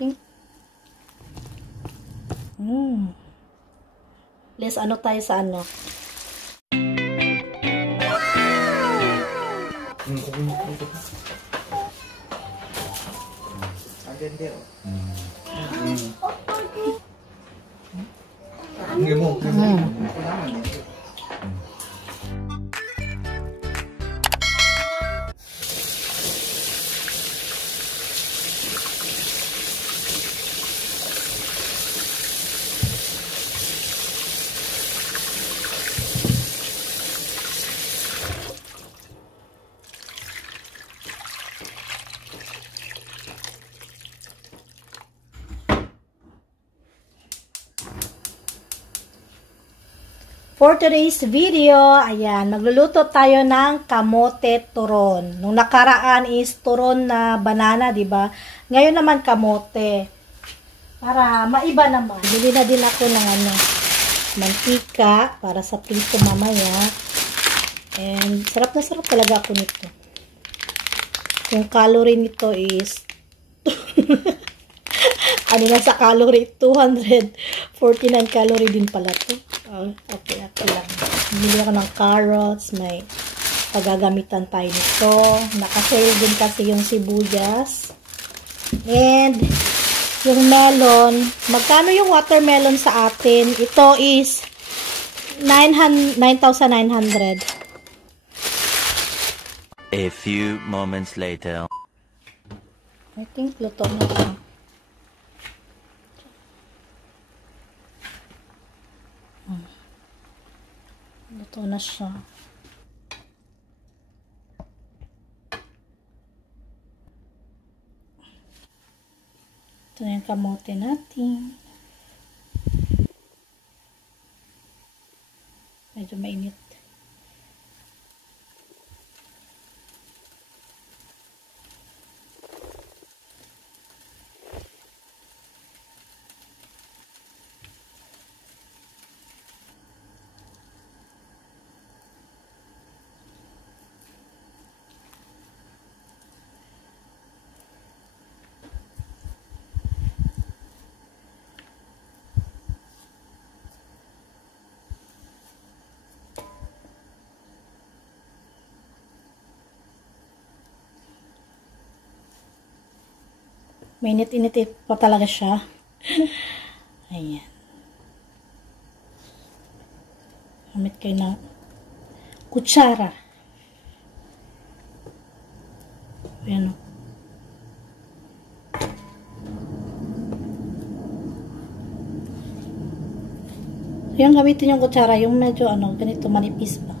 think. Let's ano tayo sa ano. For today's video, ayan, magluluto tayo ng kamote turon. Nung nakaraan is turon na banana, di ba? Ngayon naman kamote. Para maiba naman. Bili na din ako ng ano, mantika para sa prito mamaya. And sarap na sarap talaga ako nito. Yung calorie nito is ano na sa calorie? 249 calorie din pala to. Okay lang. Bili ako ng carrots. May pagagamitan tayo nito. Naka-sale din kasi yung sibuyas. And yung melon. Magkano yung watermelon sa atin? Ito is 9,900. A few moments later. I think luto na siya. Luto na siya. Ito na yung kamote natin. Medyo mainit. Mainit-init pa talaga siya. Ayan. Gamit kayo ng kutsara. Ayan o. Yung gamitin yung kutsara, yung medyo ano, ganito manipis pa.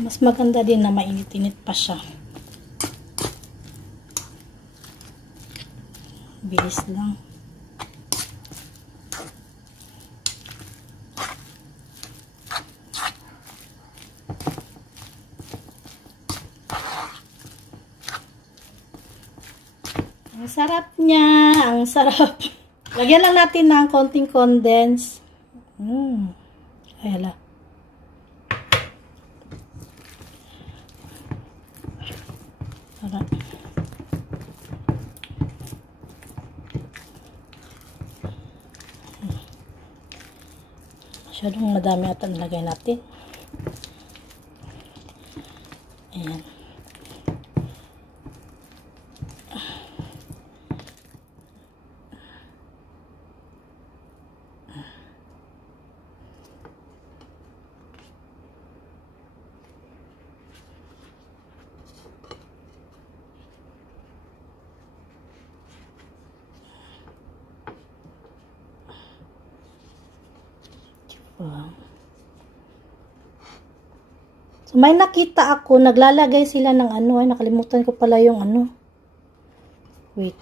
Mas maganda din na mainit-init pa siya. Bilis lang. Ang sarap niya. Ang sarap. Lagyan lang natin ng konting condense. Ayala. Para masyadong madami at nilagay natin. Ayan. So, may nakita ako, naglalagay sila ng ano, ay nakalimutan ko pala yung ano. Wait.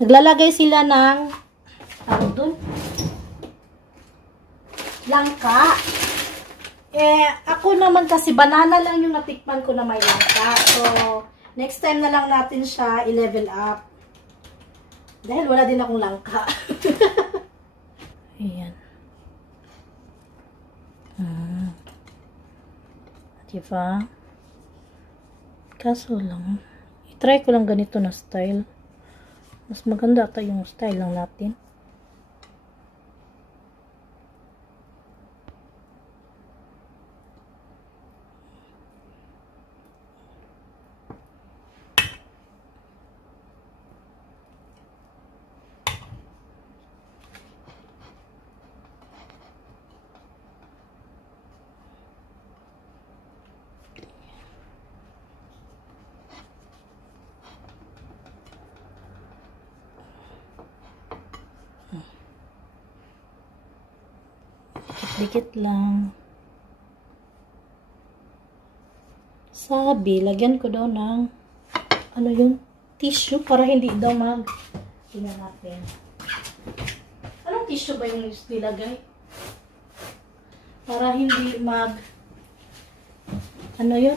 Naglalagay sila ng, ano dun? Langka. Ako naman kasi, banana lang yung natikman ko na may langka. So, next time na lang natin siya i-level up. Dahil wala din akong langka. Ayan. Diba? Kaso lang, i-try ko lang ganito na style. Mas maganda ata yung style lang natin. Dikit lang. Sabi, lagyan ko daw ng ano yung tissue para hindi daw tingnan natin. Anong tissue ba yung nilagay? Para hindi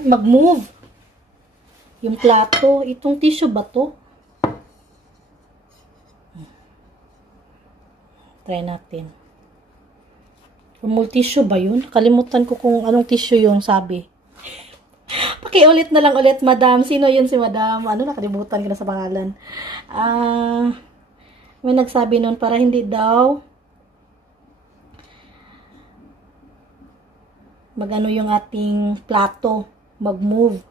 mag-move. Yung plato. Itong tissue ba to? Try natin. Tissue ba yun? Kalimutan ko kung anong tissue yung sabi. Pakiulit na lang ulit, madam. Sino yun si madam? Nakalimutan ko na sa pangalan. May nagsabi nun para hindi daw yung ating plato mag-move.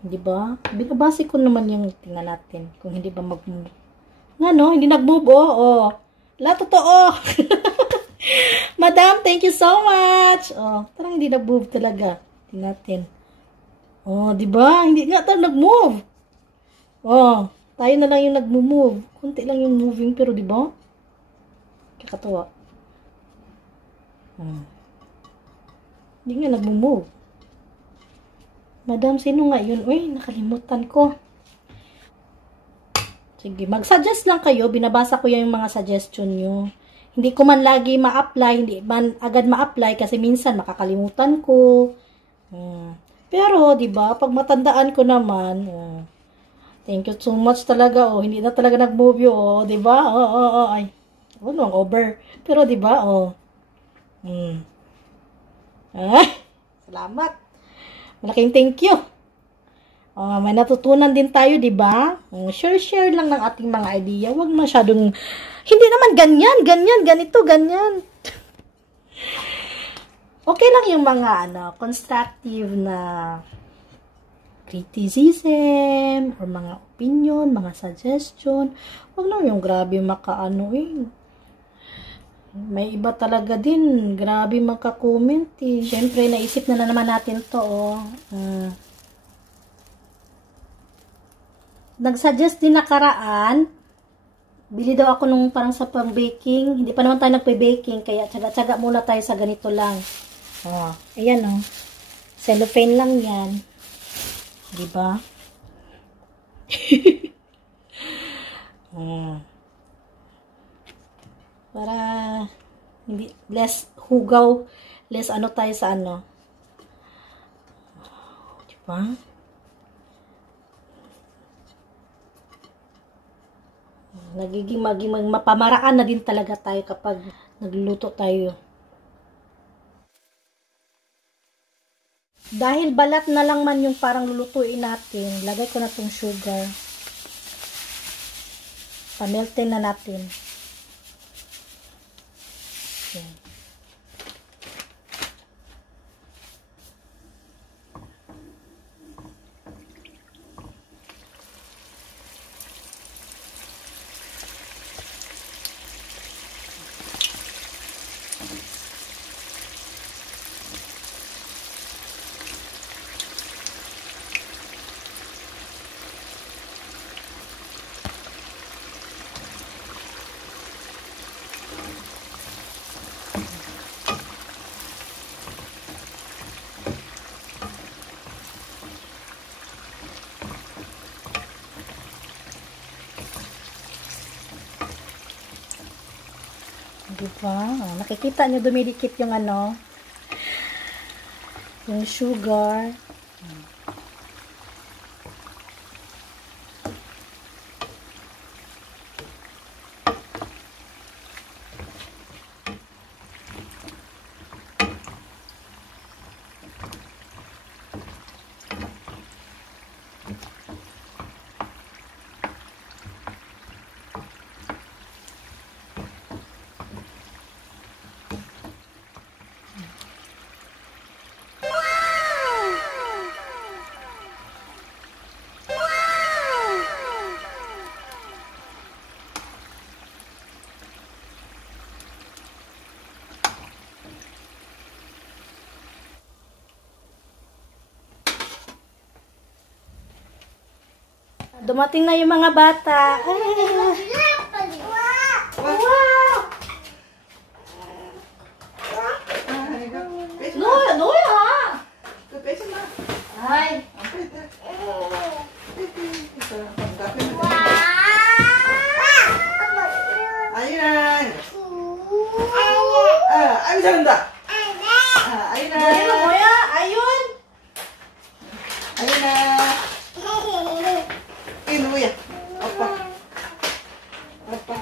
Diba? Binabase ko naman yung tingnan natin kung hindi ba mag-move. Hindi nag-move, oh. Totoo. Madam, thank you so much. Parang hindi nag-move talaga. Tingnan natin. Diba? Hindi nga tayo nag-move. Tayo na lang yung nag-move. Kunti lang yung moving, pero diba? Kakatawa. Hindi nga nag-move. Madam, sino nga yun? Uy, nakalimutan ko. Sige, mag-suggest lang kayo. Binabasa ko yung mga suggestion nyo. Hindi ko man lagi ma-apply, hindi man agad ma-apply kasi minsan makakalimutan ko. Pero, di ba, pag matandaan ko naman, thank you so much talaga, hindi na talaga nag-move yun, di ba? Ay, over. Pero, di ba, Ay, salamat. Malaking thank you. May natutunan din tayo, di ba? Share lang ng ating mga idea. Huwag masyadong, hindi naman ganito, ganyan. Okay lang yung mga, constructive na criticism, or mga opinion, mga suggestion. Huwag na yung grabe May iba talaga din, grabe maka-comment eh. Siyempre, naisip na naman natin to, nag-suggest din nakaraan, bili daw ako nung parang sa pang-baking. Hindi pa naman tayo nagpe-baking, kaya tsaga-tsaga muna tayo sa ganito lang. Ayan cellophane lang yan. Diba? Para hindi less hugaw, less tayo sa Diba? Nagiging mapamaraan na din talaga tayo kapag nagluluto tayo. Dahil balat na lang man yung parang lulutuin natin, lagay ko na tong sugar. Pameltin na natin. Okay. Diba? Nakikita nyo dumidikit yung yung sugar. Dumating na yung mga bata. Ay. Wow! Noya, Noya! Ay. Ayun. Ayun 잘한다. ayun na. Ayun, Noya. Ayun. ayun na. Inuya. Opa. Opa.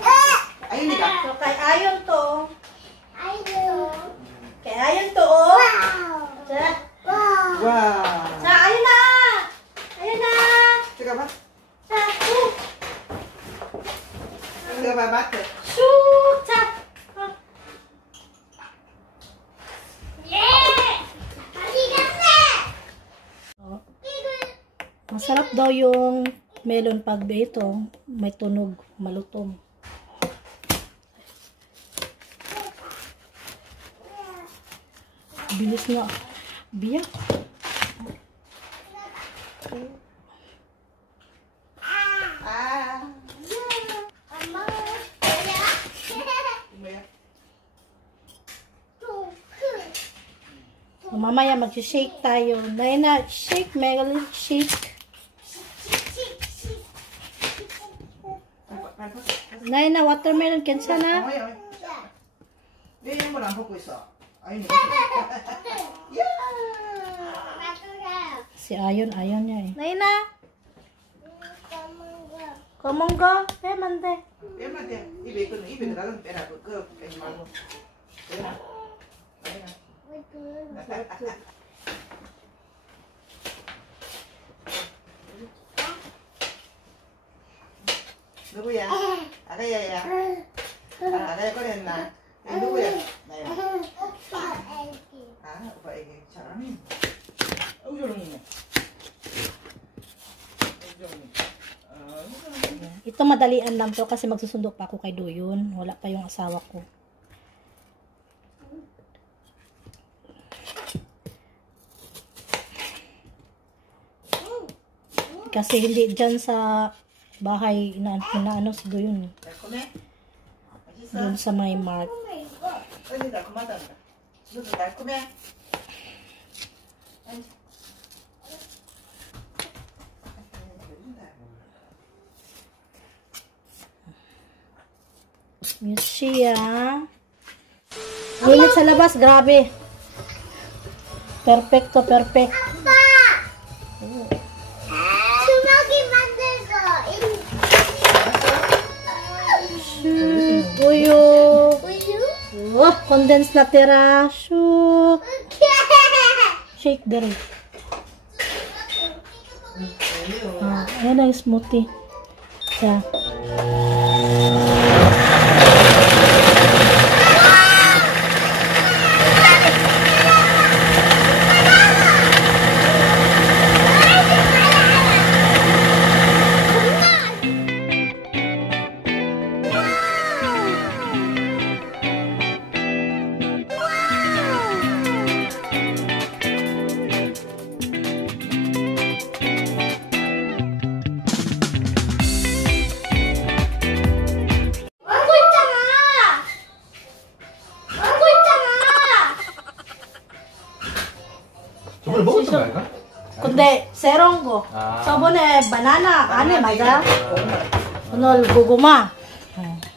Ayun ka. So, kay Ayon to. Kay Ayon to, oh. Sa, Wow. sa, ayun na. Ayun na. 잠깐만. Sa, shoot. 잠깐만 마트. Shoot. Sa. Oh. Oh. Masarap daw yung melon pag ito, may tunog, malutong. Bilis nga. Biyak. 아. 뭐야? Mamaya mag-shake tayo. Naina, shake, Megalyn, shake. Naina, watermelon, kensa na? 내 양말 안 벗고 있어. 아니. Si Ayon, Ayon niya eh. Naina! Komonggo, mande. 빼면 돼. 입에 있거든. 입에 들어가면 빼라. 그거 빼지 말고. 빼라. 빼라. 누구야? 아가야야. 아가야 꺼냈나? 누구야? 나야. 아, 오빠 애기 잘하네. 어우 잘하네. Ito madalian lang to kasi magsusundo pa ako kay Doyon. Wala pa yung asawa ko. Kasi hindi dyan sa bahay inaano si Doyon. 달콤해? 맛있어? Doon sa may mark. 언니 달콤하다. 지금도 달콤해? Yun siya. Init sa labas, grabe. Perfecto, perfect. Uyo. Oh, condensed na tira. Shoot. Shake dere. Ayan na yung smoothie. Sa. 저번에 먹었던 거 아닌가? 근데 새로운 거. 아. 저번에 바나나 안에 맞아? 오늘 고구마.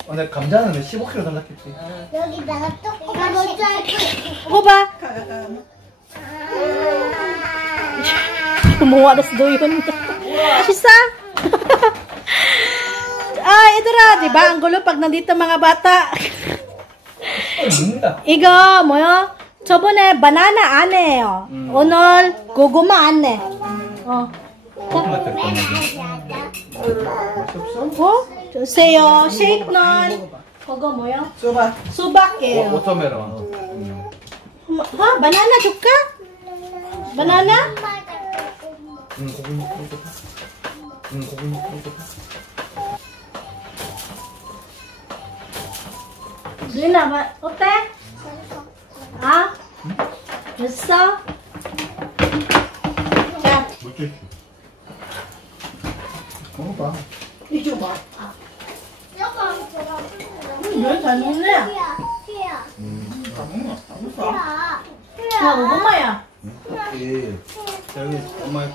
근데 감자는 15kg 달랐겠지. 여기다가 조금만 넣어줘야 Ako ba? Kumuha na si Doyon. Sisa? Ito na, di ba? Ang gulo pag nandito mga bata. 먹는다. 이거 뭐요? 저번에 바나나 안에요. 오늘 고구마 안에. 토마토 먹는데. 맛이 없어? 어? 주세요. 쉐이크 넌. 그거 뭐요? 줘봐. 수박이에요. 워터멜론. 아, 바나나 줄까? 바나나? 고기 먹고 싶다. 고기 먹고 싶다. 누나, 어때? 아? 됐어? 자, 물티슈. 먹어봐. 이거 봐. 여보, 면잘 먹네. 야, 다 먹나? 다 먹어. 엄마야. 예. 여기 엄마.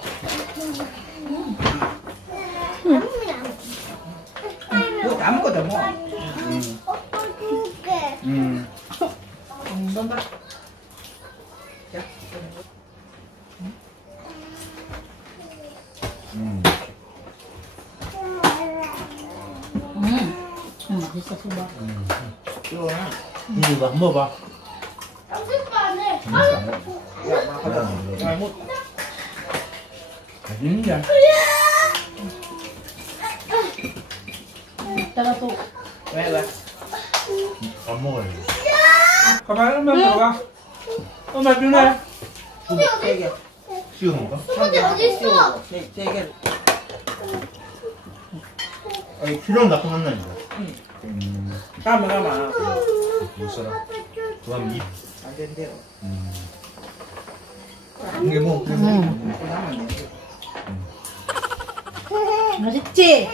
이거 다 먹어, 다 먹어. 오빠 줄게. 넌다. 자, 맛있어, 수박. 이거 나. 이거 한번 먹어봐. 아무것도 안 해. 야, 나 가자. 야, 뭐. 맛있냐? 이따가 또. 왜? 안 먹어요. 가만, 엄마 들어가. 엄마 주네. 세 개. 씌워 먹어? 수건이 어디 있어? 세 개. 아니, 필요한 다 끝났나, 이거? 가만. 못 살아. 그다음 이. 안 된대요. 이게 뭐, 그다음은 돼. 맛있지?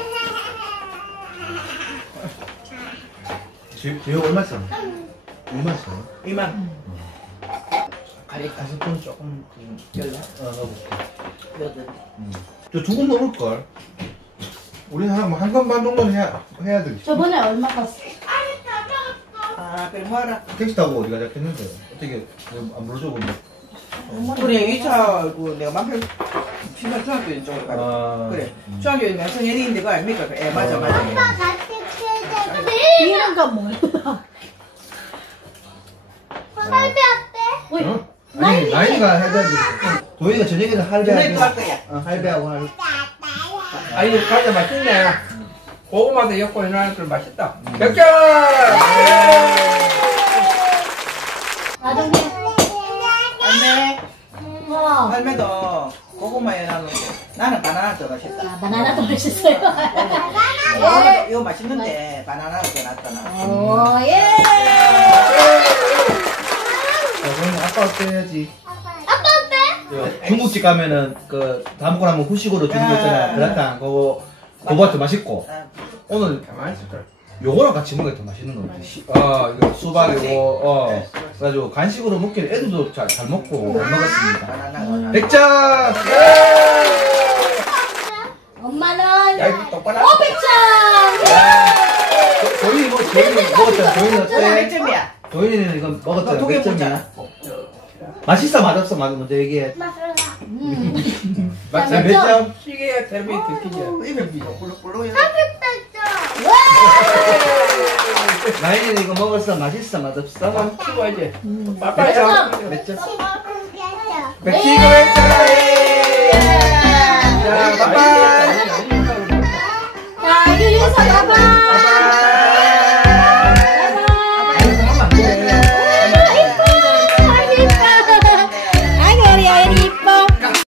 제육 얼마 써? 얼마 써? 이만. 가릴까? 다섯 번 조금, 열라. 넣어볼게. 여덟. 저 두 번 넘을걸? 우리는 한 번 반 정도는 해야 되겠지. 저번에 얼마 갔어? 아, 그래 뭐하라. 택시 타고 어디 가자 했는데, 어떻게, 안 불러줘, 근데. 그래 2차 그 내가 만편 신발 중학교 쪽으로 가자. 아, 그래. 중학교 명성예리인데 그거 아닙니까? 예, 맞아. 아빠 같이 키우자. 이런가 뭐야? 할배 어때? 어이, 어? 아니, 나이가 해야 돼. 도희가 저녁에는 할배하고. 할 거야. 할배하고 할. 아니 과자 맛있네. 고구마도 엮고 해놔니까 맛있다. 격자! 나중에. 할매, 어. 할매도 고구마에 나는 나는 바나나 더 맛있다. 아, 바나나도 맛있어요. 이거 맛있는데 바나나가 더 낫다 나. 오, 예. 그럼 아빠 어때 해야지. 아빠 어때? 중국집 가면은 다 먹고 나면 후식으로 주는 거 있잖아. 그렇다. 그거가 더 맛있고. 오늘 가만히 있을 거야. 요거랑 같이 먹으면 더 맛있는 거 같아. 이거 수박이고, 그래가지고 간식으로 먹기는 애들도 잘 먹고 먹었습니다. 바나나. 100점! 엄마는 야 이거 똑바로. 500점! 도인이 먹었잖아. 도인이 몇 어때? 점이야? 도인이는 이거 먹었잖아. 너 두개 몇 점이야? 먹잖아. 맛있어, 맛없어? 먼저 얘기해. 맛있어. 맞아. 몇 점? 시계에 텔레비 들키지. 입에 불룩불룩해. 나인이는 이거 먹었어? 맛있어, 맛없어? 한번 치워야지. 몇 빠빠야. 점? 몇 점? 맛있어. 100점! 자, 빠빠이! 자, 여기서 봐봐.